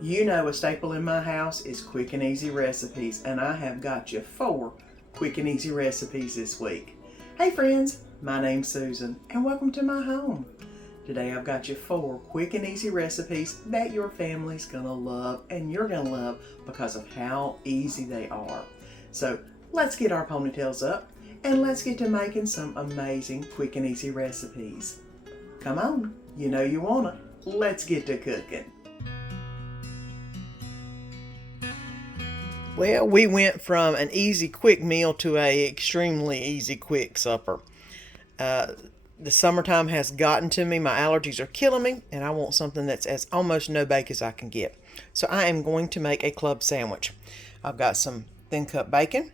You know a staple in my house is quick and easy recipes, and I have got you 4 quick and easy recipes this week. Hey friends, my name's Susan, and welcome to my home. Today I've got you 4 quick and easy recipes that your family's gonna love and you're gonna love because of how easy they are. So let's get our ponytails up and let's get to making some amazing quick and easy recipes. Come on, you know you wanna. Let's get to cooking. Well, we went from an easy quick meal to a extremely easy quick supper. The summertime has gotten to me. My allergies are killing me, and I want something that's as almost no bake as I can get. So I am going to make a club sandwich. I've got some thin cut bacon.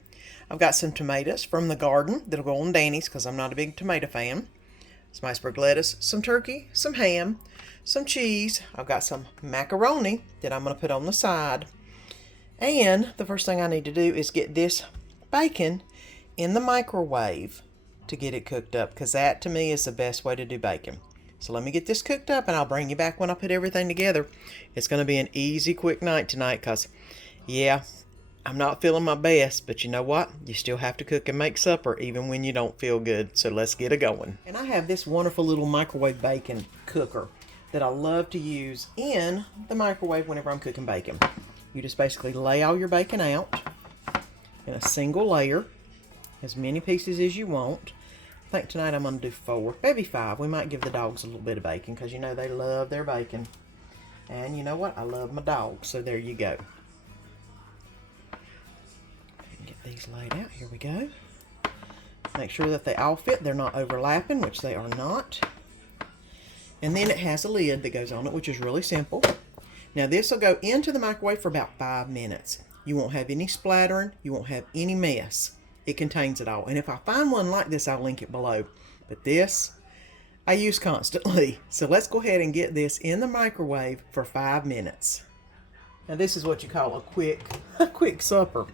I've got some tomatoes from the garden that'll go on Danny's because I'm not a big tomato fan. Some iceberg lettuce, some turkey, some ham, some cheese. I've got some macaroni that I'm going to put on the side. And the first thing I need to do is get this bacon in the microwave to get it cooked up, because that to me is the best way to do bacon. So let me get this cooked up and I'll bring you back when I put everything together. It's going to be an easy quick night tonight because, yeah, I'm not feeling my best, but you know what? You still have to cook and make supper even when you don't feel good. So let's get it going. And I have this wonderful little microwave bacon cooker that I love to use in the microwave whenever I'm cooking bacon. You just basically lay all your bacon out in a single layer, as many pieces as you want. I think tonight I'm going to do 4, maybe 5. We might give the dogs a little bit of bacon because you know they love their bacon. And you know what? I love my dogs, so there you go. Get these laid out. Here we go. Make sure that they all fit. They're not overlapping, which they are not. And then it has a lid that goes on it, which is really simple. Now this will go into the microwave for about 5 minutes. You won't have any splattering. You won't have any mess. It contains it all. And if I find one like this, I'll link it below. But this, I use constantly. So let's go ahead and get this in the microwave for 5 minutes. Now this is what you call a quick supper.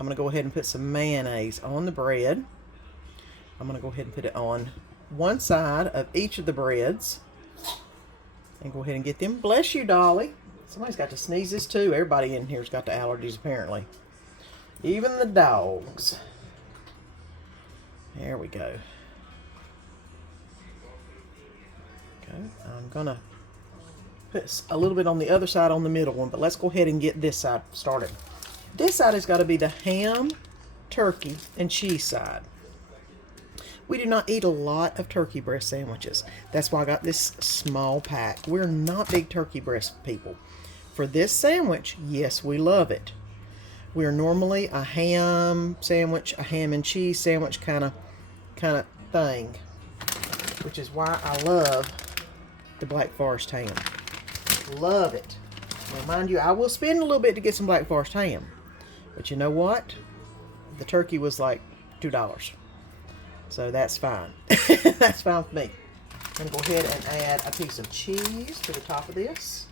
I'm going to go ahead and put some mayonnaise on the bread. I'm going to go ahead and put it on one side of each of the breads. And go ahead and get them. Bless you, Dolly. Somebody's got to sneeze this too. Everybody in here's got the allergies apparently. Even the dogs. There we go. Okay, I'm gonna put a little bit on the other side on the middle one, but let's go ahead and get this side started. This side has got to be the ham, turkey, and cheese side. We do not eat a lot of turkey breast sandwiches. That's why I got this small pack. We're not big turkey breast people. For this sandwich, yes, we love it. We're normally a ham sandwich, a ham and cheese sandwich kind of thing, which is why I love the Black Forest ham. Love it. Now, mind you, I will spend a little bit to get some Black Forest ham, but you know what? The turkey was like $2. So that's fine. That's fine for me. I'm going to go ahead and add a piece of cheese to the top of this.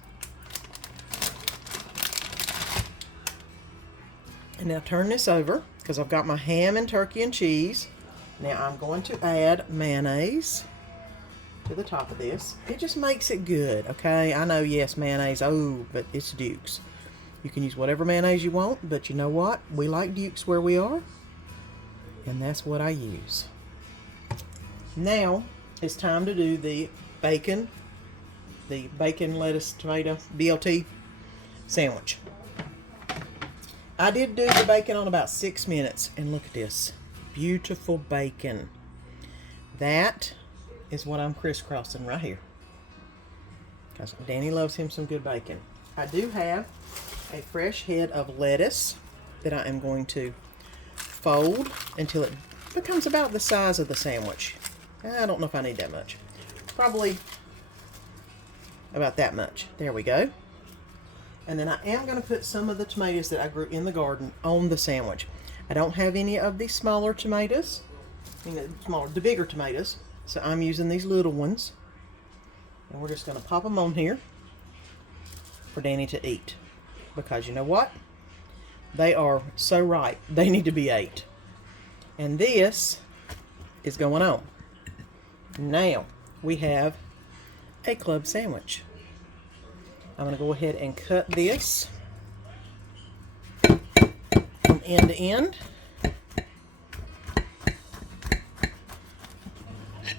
And now turn this over because I've got my ham and turkey and cheese. Now I'm going to add mayonnaise to the top of this. It just makes it good, okay? I know, yes, mayonnaise, oh, but it's Duke's. You can use whatever mayonnaise you want, but you know what? We like Duke's where we are, and that's what I use. Now it's time to do the bacon lettuce tomato BLT sandwich. I did do the bacon on about 6 minutes, and look at this beautiful bacon. That is what I'm crisscrossing right here because Danny loves him some good bacon. I do have a fresh head of lettuce that I am going to fold until it becomes about the size of the sandwich. I don't know if I need that much. Probably about that much. There we go. And then I am going to put some of the tomatoes that I grew in the garden on the sandwich. I don't have any of these smaller tomatoes, the bigger tomatoes, so I'm using these little ones. And we're just going to pop them on here for Danny to eat. Because you know what? They are so ripe. They need to be ate. And this is going on. Now we have a club sandwich. I'm going to go ahead and cut this from end to end.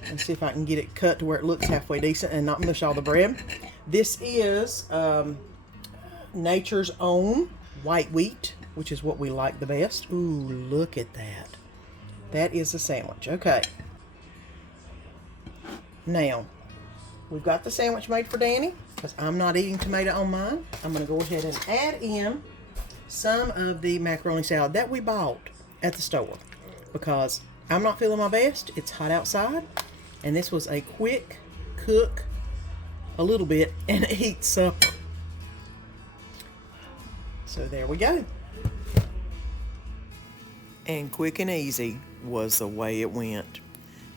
And see if I can get it cut to where it looks halfway decent and not mush all the bread. This is Nature's Own white wheat, which is what we like the best. Ooh, look at that. That is a sandwich. Okay. Now, we've got the sandwich made for Danny, because I'm not eating tomato on mine. I'm going to go ahead and add in some of the macaroni salad that we bought at the store, because I'm not feeling my best. It's hot outside, and this was a quick cook a little bit and eat supper. So there we go. And quick and easy was the way it went.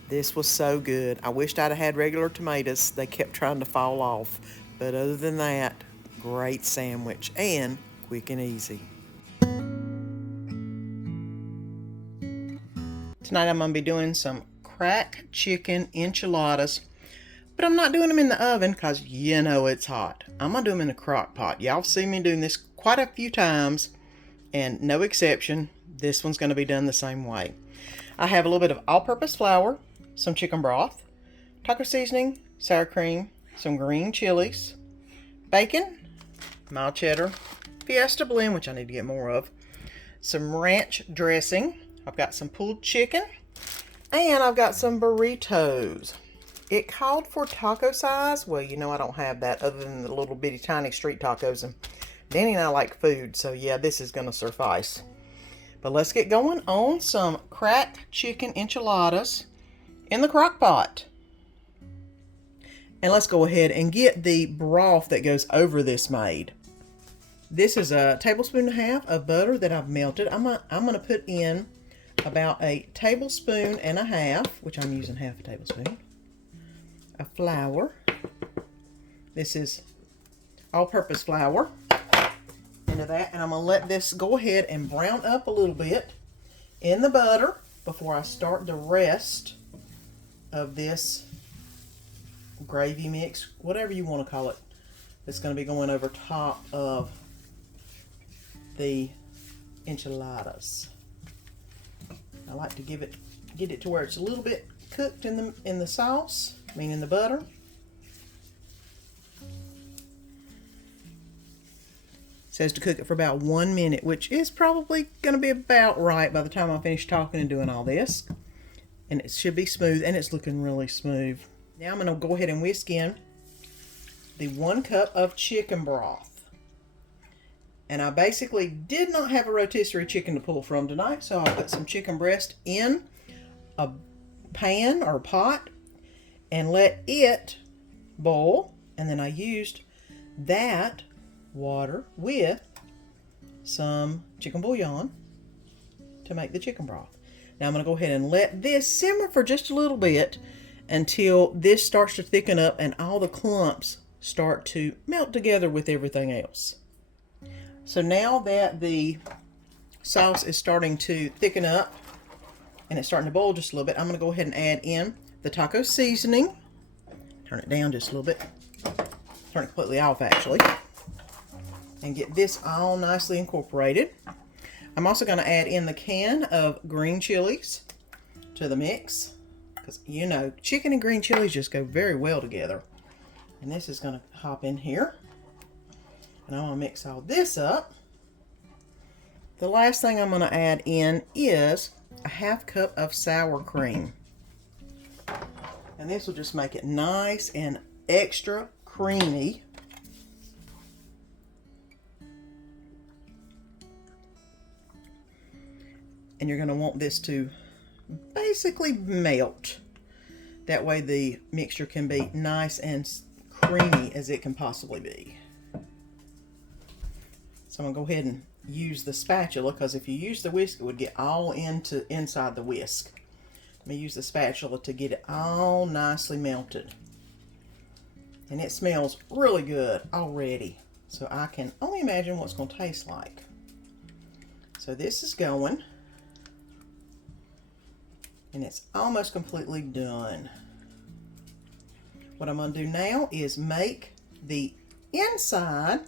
This was so good. I wished I'd have had regular tomatoes. They kept trying to fall off. But other than that, great sandwich and quick and easy. Tonight I'm going to be doing some cracked chicken enchiladas. But I'm not doing them in the oven because you know it's hot. I'm going to do them in a crock pot. Y'all see me doing this quite a few times, and no exception, this one's going to be done the same way. I have a little bit of all-purpose flour, some chicken broth, taco seasoning, sour cream, some green chilies, bacon, mild cheddar, Fiesta blend, which I need to get more of, some ranch dressing, I've got some pulled chicken, and I've got some burritos. It called for taco size. Well, you know I don't have that other than the little bitty tiny street tacos. And Danny and I like food, so yeah, this is going to suffice. But let's get going on some cracked chicken enchiladas in the crock pot. And let's go ahead and get the broth that goes over this made. This is a tablespoon and a half of butter that I've melted. I'm gonna put in about a tablespoon and a half, which I'm using half a tablespoon, of flour. This is all-purpose flour. Into that, and I'm gonna let this go ahead and brown up a little bit in the butter before I start the rest of this gravy mix, whatever you want to call it, that's going to be going over top of the enchiladas. I like to get it to where it's a little bit cooked in the sauce, meaning the butter. Says to cook it for about 1 minute, which is probably going to be about right by the time I finish talking and doing all this. And it should be smooth, and it's looking really smooth. Now I'm going to go ahead and whisk in the 1 cup of chicken broth. And I basically did not have a rotisserie chicken to pull from tonight, so I put some chicken breast in a pan or a pot and let it boil. And then I used that water with some chicken bouillon to make the chicken broth. Now I'm going to go ahead and let this simmer for just a little bit until this starts to thicken up and all the clumps start to melt together with everything else. So now that the sauce is starting to thicken up and it's starting to boil just a little bit, I'm going to go ahead and add in the taco seasoning. Turn it down just a little bit. Turn it completely off actually. And get this all nicely incorporated. I'm also going to add in the can of green chilies to the mix, because you know chicken and green chilies just go very well together. And this is going to hop in here, and I want to mix all this up. The last thing I'm going to add in is a half cup of sour cream, and this will just make it nice and extra creamy. And you're going to want this to basically melt. That way the mixture can be nice and creamy as it can possibly be. So I'm going to go ahead and use the spatula, because if you use the whisk, it would get all inside the whisk. Let me use the spatula to get it all nicely melted. And it smells really good already. So I can only imagine what it's going to taste like. So this is going. And it's almost completely done. What I'm going to do now is make the inside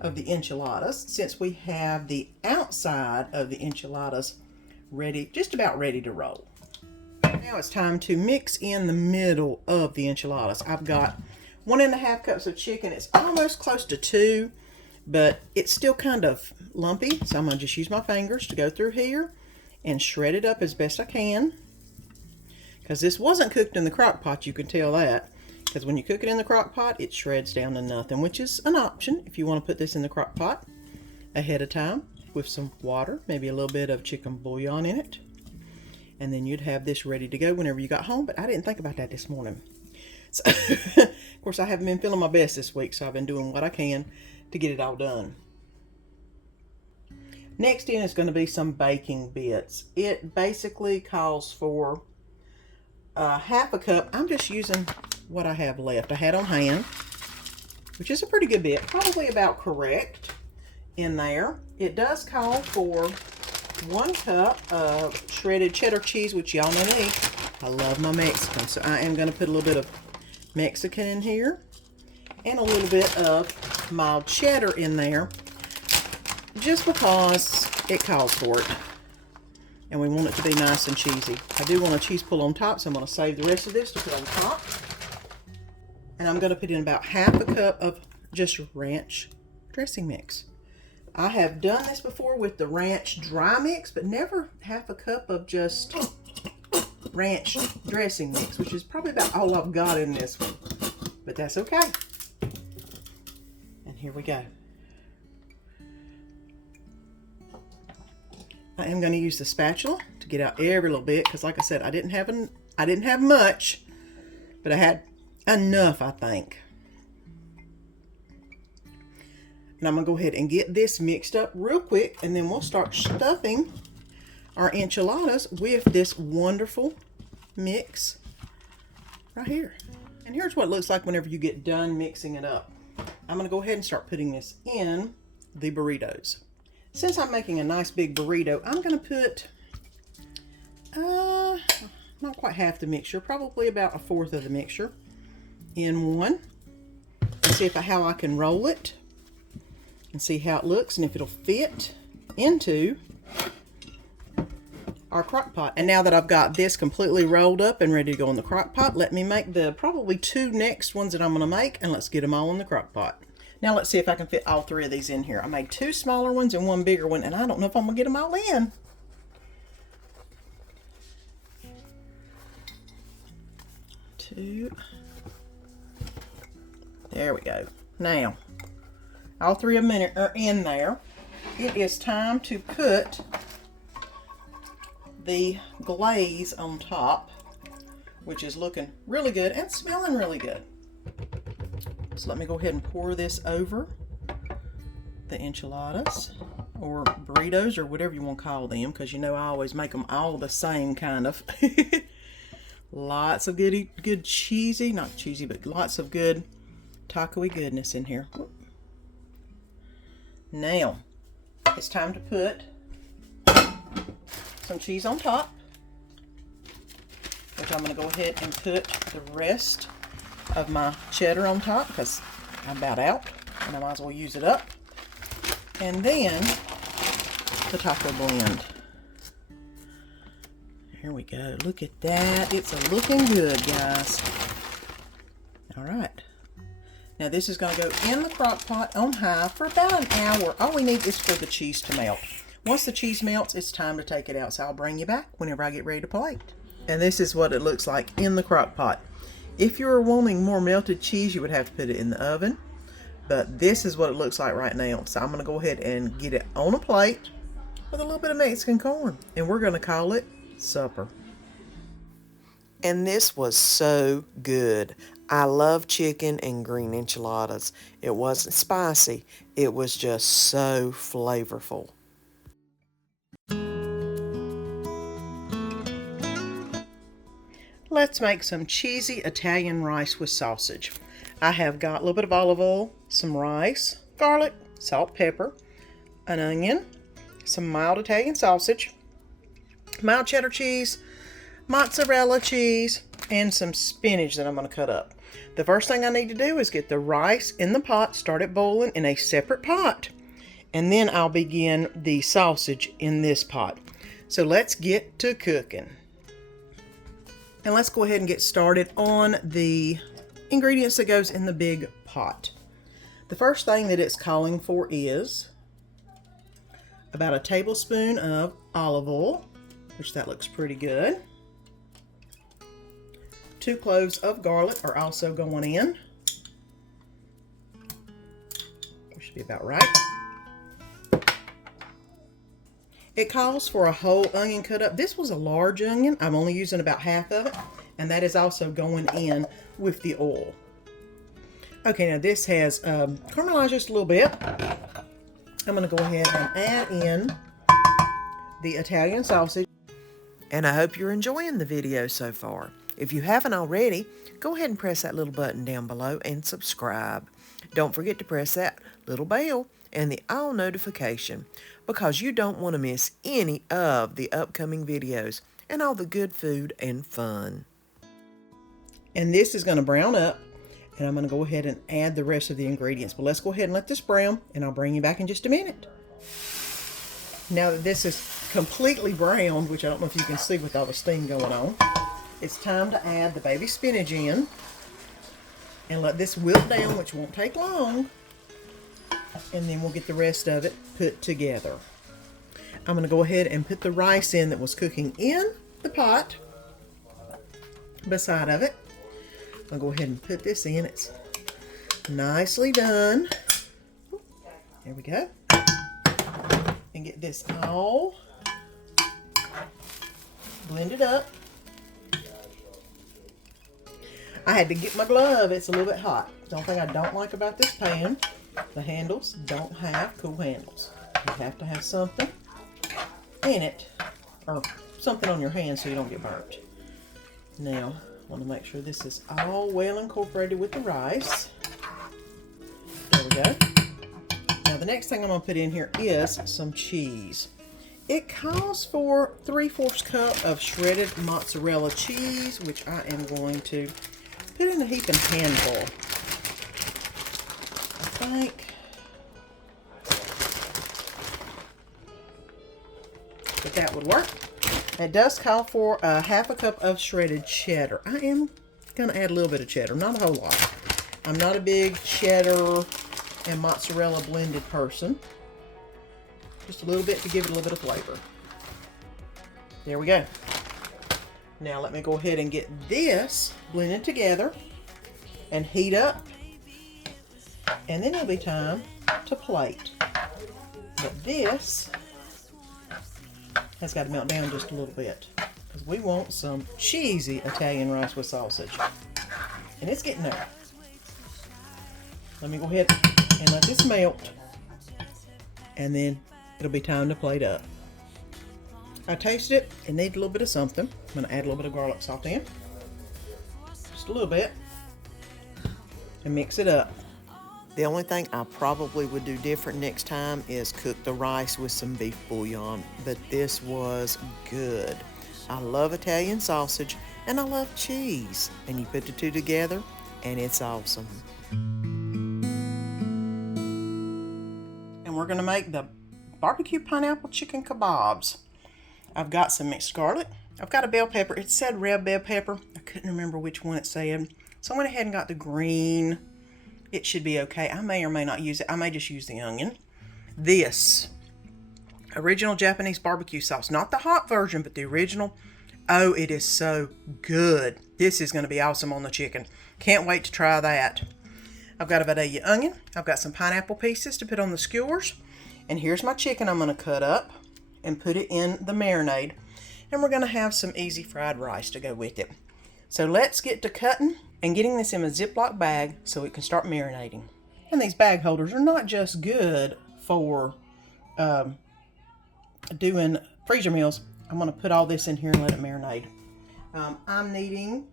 of the enchiladas, since we have the outside of the enchiladas ready, just about ready to roll. Now it's time to mix in the middle of the enchiladas. I've got 1.5 cups of chicken. It's almost close to 2, but it's still kind of lumpy. So I'm gonna just use my fingers to go through here and shred it up as best I can. Because this wasn't cooked in the crock pot, you can tell that. Because when you cook it in the crock pot, it shreds down to nothing, which is an option if you want to put this in the crock pot ahead of time with some water, maybe a little bit of chicken bouillon in it. And then you'd have this ready to go whenever you got home, but I didn't think about that this morning. So, of course, I haven't been feeling my best this week, so I've been doing what I can to get it all done. Next in is going to be some baking bits. It basically calls for 1/2 cup. I'm just using what I have left. I had on hand, which is a pretty good bit, probably about correct in there. It does call for 1 cup of shredded cheddar cheese, which y'all know me. I love my Mexican, so I am going to put a little bit of Mexican in here and a little bit of mild cheddar in there, just because it calls for it. And we want it to be nice and cheesy. I do want a cheese pull on top, so I'm going to save the rest of this to put on top. And I'm going to put in about 1/2 cup of just ranch dressing mix. I have done this before with the ranch dry mix, but never 1/2 cup of just ranch dressing mix, which is probably about all I've got in this one. But that's okay. And here we go. I am going to use the spatula to get out every little bit, because like I said, I didn't have much, but I had enough, I think. And I'm going to go ahead and get this mixed up real quick, and then we'll start stuffing our enchiladas with this wonderful mix right here. And here's what it looks like whenever you get done mixing it up. I'm going to go ahead and start putting this in the burritos. Since I'm making a nice big burrito, I'm going to put not quite half the mixture, probably about 1/4 of the mixture in one, and see how I can roll it and see how it looks and if it'll fit into our crock pot. And now that I've got this completely rolled up and ready to go in the crock pot, let me make the probably 2 next ones that I'm going to make, and let's get them all in the crock pot. Now let's see if I can fit all 3 of these in here. I made 2 smaller ones and 1 bigger one, and I don't know if I'm going to get them all in. Two. There we go. Now, all 3 of them are in there. It is time to put the glaze on top, which is looking really good and smelling really good. So let me go ahead and pour this over the enchiladas, or burritos, or whatever you want to call them, because you know I always make them all the same kind of. Lots of good cheesy, not cheesy, but lots of good taco-y goodness in here. Now, it's time to put some cheese on top, which I'm going to go ahead and put the rest of my cheddar on top, because I'm about out and I might as well use it up. And then the taco blend. Here we go. Look at that. It's looking good, guys. All right. Now this is going to go in the crock pot on high for about an hour. All we need is for the cheese to melt. Once the cheese melts, it's time to take it out. So I'll bring you back whenever I get ready to plate. And this is what it looks like in the crock pot. If you were wanting more melted cheese, you would have to put it in the oven. But this is what it looks like right now. So I'm going to go ahead and get it on a plate with a little bit of Mexican corn. And we're going to call it supper. And this was so good. I love chicken and green enchiladas. It wasn't spicy. It was just so flavorful. Let's make some cheesy Italian rice with sausage. I have got a little bit of olive oil, some rice, garlic, salt, pepper, an onion, some mild Italian sausage, mild cheddar cheese, mozzarella cheese, and some spinach that I'm going to cut up. The first thing I need to do is get the rice in the pot, start it boiling in a separate pot. And then I'll begin the sausage in this pot. So let's get to cooking. And let's go ahead and get started on the ingredients that goes in the big pot. The first thing that it's calling for is about a tablespoon of olive oil, which that looks pretty good. 2 cloves of garlic are also going in. Which should be about right. It calls for a whole onion cut up. This was a large onion. I'm only using about half of it. And that is also going in with the oil. Okay, now this has caramelized just a little bit. I'm going to go ahead and add in the Italian sausage. And I hope you're enjoying the video so far. If you haven't already, go ahead and press that little button down below and subscribe. Don't forget to press that little bell and the all notification, because you don't want to miss any of the upcoming videos and all the good food and fun. And this is going to brown up, and I'm going to go ahead and add the rest of the ingredients. But let's go ahead and let this brown, and I'll bring you back in just a minute. Now that this is completely browned, which I don't know if you can see with all the steam going on, it's time to add the baby spinach in and let this wilt down, which won't take long. And then we'll get the rest of it put together. I'm going to go ahead and put the rice in that was cooking in the pot beside of it. I'll go ahead and put this in. It's nicely done. There we go. And get this all blended up. I had to get my glove. It's a little bit hot. The only thing I don't like about this pan, the handles don't have cool handles. You have to have something in it, or something on your hand so you don't get burnt. Now, I want to make sure this is all well incorporated with the rice. There we go. Now the next thing I'm going to put in here is some cheese. It calls for 3/4 cup of shredded mozzarella cheese, which I am going to put in a heaping handful. I think that would work. It does call for a 1/2 cup of shredded cheddar. I am going to add a little bit of cheddar, not a whole lot. I'm not a big cheddar and mozzarella blended person. Just a little bit to give it a little bit of flavor. There we go. Now let me go ahead and get this blended together and heat up. And then it'll be time to plate. But this has got to melt down just a little bit, because we want some cheesy Italian rice with sausage. And it's getting there. Let me go ahead and let this melt, and then it'll be time to plate up. I tasted it. It needs a little bit of something. I'm going to add a little bit of garlic salt in. Just a little bit. And mix it up. The only thing I probably would do different next time is cook the rice with some beef bouillon. But this was good. I love Italian sausage and I love cheese. And you put the two together and it's awesome. And we're going to make the barbecue pineapple chicken kabobs. I've got some mixed garlic. I've got a bell pepper. It said red bell pepper. I couldn't remember which one it said. So I went ahead and got the green. It should be okay. I may or may not use it. I may just use the onion. This original Japanese barbecue sauce. Not the hot version, but the original. Oh, it is so good. This is going to be awesome on the chicken. Can't wait to try that. I've got a Vidalia onion. I've got some pineapple pieces to put on the skewers. And here's my chicken I'm going to cut up and put it in the marinade. And we're going to have some easy fried rice to go with it. So let's get to cutting and getting this in a Ziploc bag so it can start marinating. And these bag holders are not just good for doing freezer meals. I'm going to put all this in here and let it marinate. I'm needing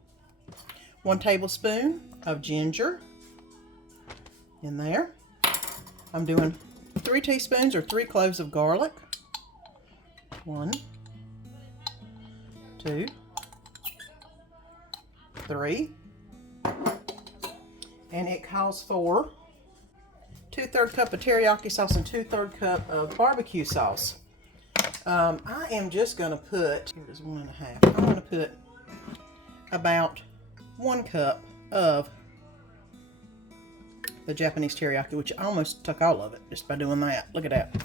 1 tablespoon of ginger in there. I'm doing 3 teaspoons or 3 cloves of garlic. 1, 2, 3. And it calls for 2/3 cup of teriyaki sauce and 2/3 cup of barbecue sauce. I am just going to put, here it is 1.5. I'm going to put about 1 cup of the Japanese teriyaki, which I almost took all of it just by doing that. Look at that. I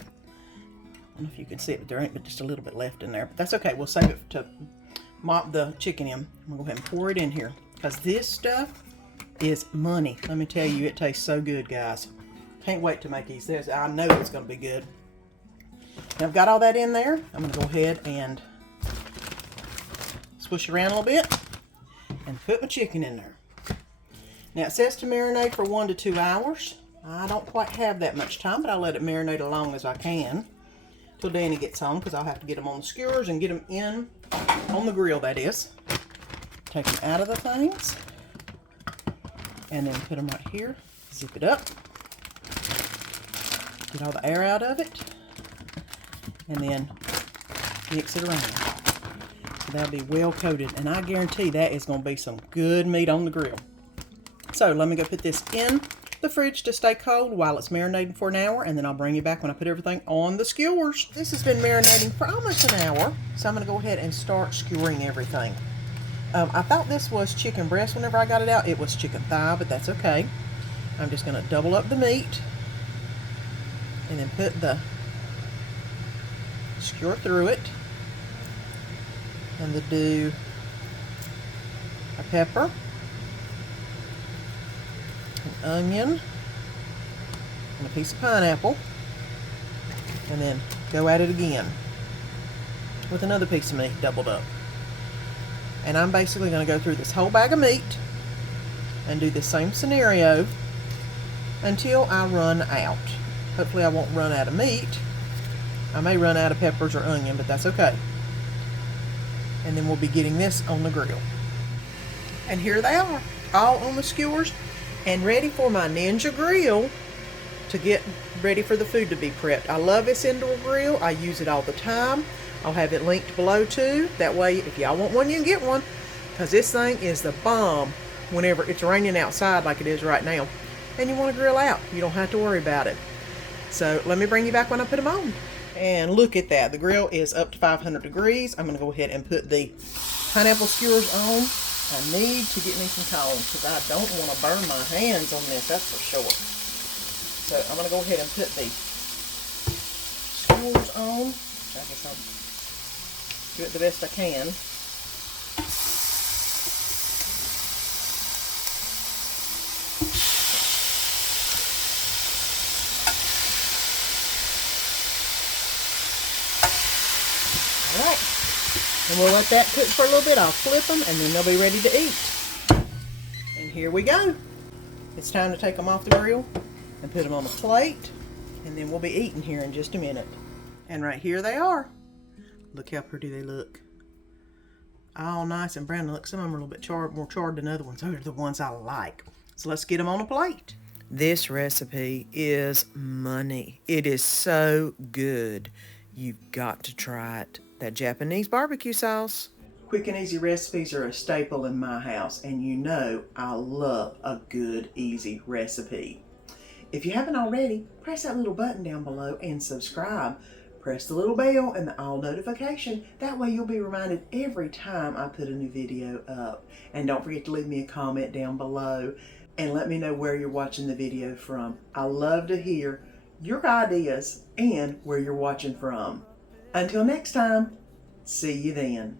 don't know if you can see it, but there ain't but just a little bit left in there. But that's okay. We'll save it to mop the chicken in. I'm going to go ahead and pour it in here because this stuff is money. Let me tell you, it tastes so good, guys. Can't wait to make these. I know it's going to be good. Now I've got all that in there. I'm going to go ahead and swish around a little bit and put my chicken in there. Now it says to marinate for 1 to 2 hours. I don't quite have that much time, but I'll let it marinate as long as I can till Danny gets home, because I'll have to get them on the skewers and get them in on the grill, that is. Take them out of the things and then put them right here. Zip it up. Get all the air out of it. And then mix it around. So that'll be well coated. And I guarantee that is going to be some good meat on the grill. So let me go put this in the fridge to stay cold while it's marinating for an hour. And then I'll bring you back when I put everything on the skewers. This has been marinating for almost an hour. So I'm going to go ahead and start skewering everything. I thought this was chicken breast whenever I got it out. It was chicken thigh, but that's okay. I'm just going to double up the meat. And then put the skewer through it, and to do a pepper, an onion, and a piece of pineapple, and then go at it again with another piece of meat doubled up. And I'm basically going to go through this whole bag of meat and do the same scenario until I run out. Hopefully I won't run out of meat. I may run out of peppers or onion, but that's okay. And then we'll be getting this on the grill. And here they are, all on the skewers and ready for my Ninja grill to get ready for the food to be prepped. I love this indoor grill. I use it all the time. I'll have it linked below too. That way, if y'all want one, you can get one. Because this thing is the bomb whenever it's raining outside like it is right now. And you want to grill out. You don't have to worry about it. So let me bring you back when I put them on. And look at that. The grill is up to 500 degrees. I'm going to go ahead and put the pineapple skewers on. I need to get me some cones because I don't want to burn my hands on this, that's for sure. So I'm going to go ahead and put the skewers on. I guess I'll do it the best I can. Alright, and we'll let that cook for a little bit. I'll flip them and then they'll be ready to eat. And here we go. It's time to take them off the grill and put them on the plate, and then we'll be eating here in just a minute. And right here they are. Look how pretty they look. All nice and brown. Look, some of them are a little bit more charred than other ones. Those are the ones I like. So let's get them on a plate. This recipe is money. It is so good. You've got to try it. That Japanese barbecue sauce. Quick and easy recipes are a staple in my house, and you know I love a good, easy recipe. If you haven't already, press that little button down below and subscribe. Press the little bell and the all notification. That way you'll be reminded every time I put a new video up. And don't forget to leave me a comment down below and let me know where you're watching the video from. I love to hear your ideas and where you're watching from. Until next time, see you then.